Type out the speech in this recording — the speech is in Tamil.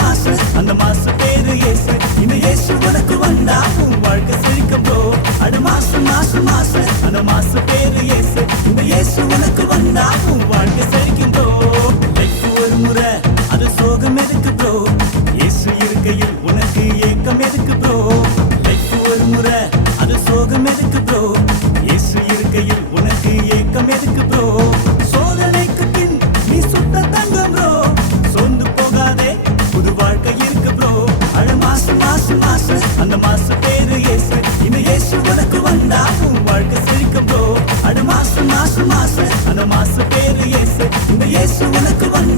மாசு அந்த மாசு பேரு இயேசு. இந்த இயேசு உனக்கு வந்தா உன் வாழ்க்கை செழிக்கும் ப்ரோ. அட மாசு மாசு மாசு அந்த மாசு பேரு இயேசு. இந்த இயேசு உனக்கு வந்தா உன் வாழ்க்கை செழிக்கும் ப்ரோ. லைஃப் ஒரு முறை அது சோகம் எதுக்கு ப்ரோ? இயேசு இருக்கையில் உனக்கு ஏக்கம் எதுக்கு ப்ரோ? லைஃப் ஒரு முறை அது சோகம் எதுக்கு ப்ரோ? இயேசு இருக்கையில் உனக்கு ஏக்கம் எதுக்கு ப்ரோ? சோதனைக்கு பின் நீ சுத்த தங்கம் ப்ரோ. சோர்ந்து போகாதே புது வாழ்க்கை இருக்கு ப்ரோ. அட மாசு மாசு மாசு அந்த மாசு பேரு இயேசு. இந்த இயேசு உனக்கு வந்தா உன் வாழ்க்கை செழிக்கும் ப்ரோ. அட மாசு மாசு மாசு அந்த மாசு பேரு இயேசு. இந்த இயேசு உனக்கு வந்தா